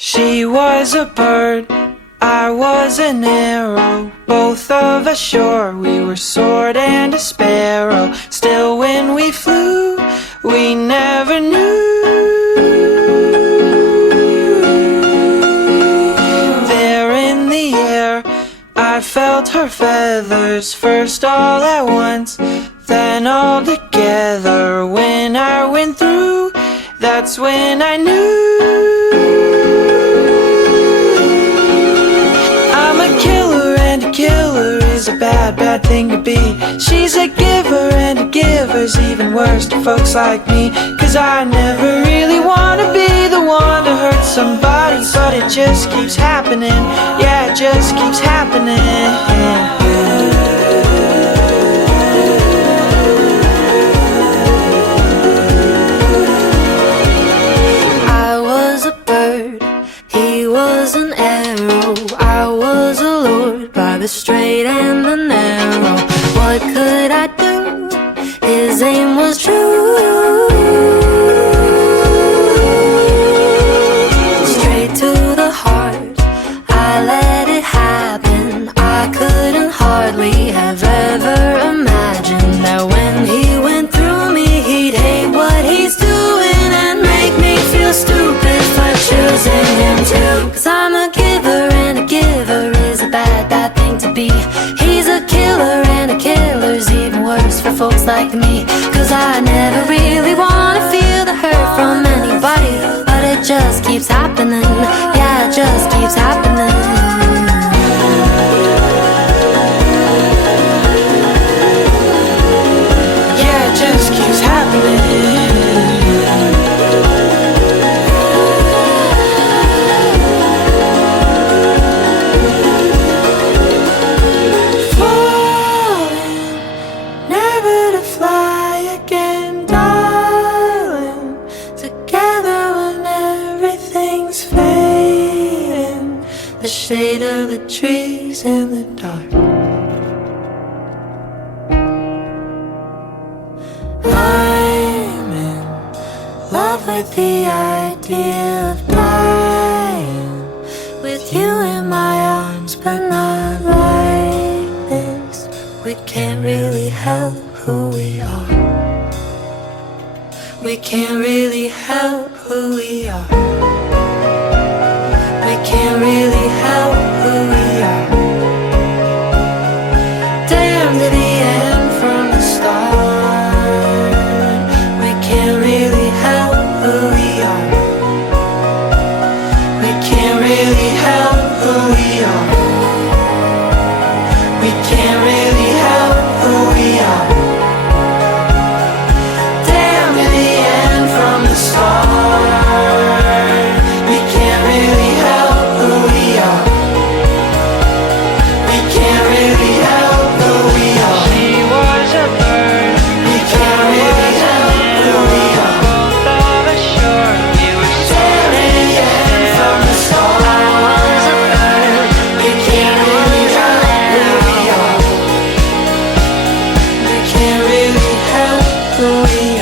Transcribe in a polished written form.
She was a bird, I was an arrow, both of us sure we were sword and a sparrow. Still when we flew, we never knew. There in the air, I felt her feathers, first all at once, then all together. When I went through, that's when I knew. I'm a killer, and a killer is a bad, bad thing to be. She's a giver, and a giver's even worse to folks like me. 'Cause I never really wanna be the one to hurt somebody, but it just keeps happening. Yeah, it just keeps happening. An arrow, I was allured by the straight and the narrow. What could I do? His aim was true. Straight to the heart, I let it happen. I couldn't hardly have ever imagined that when he went through me, he'd hate what he's doing and make me feel stupid for choosing him too. 'Cause I'm a giver, and a giver is a bad, bad thing to be. He's a killer, and a killer's even worse for folks like me. 'Cause I never really wanna feel the hurt from anybody, but it just keeps happening. Yeah, it just keeps happening. Yeah, it just keeps happening. The shade of the trees in the dark. I'm in love with the idea of dying with you in my arms, but not like this. We can't really help who we are. We can't really help who we are. We can't really help who we are. Damn to the end from the start. We can't really help who we are. We can't really help who we are. We can't really help who we are. Damn to the end from the start. We can't really help who we are. We can't really help who we are. She was a bird, We can't really help who we are. both of us sure we were Damn to the end from the start. I was a bird. We can't really help who we are. We can't really help who we are.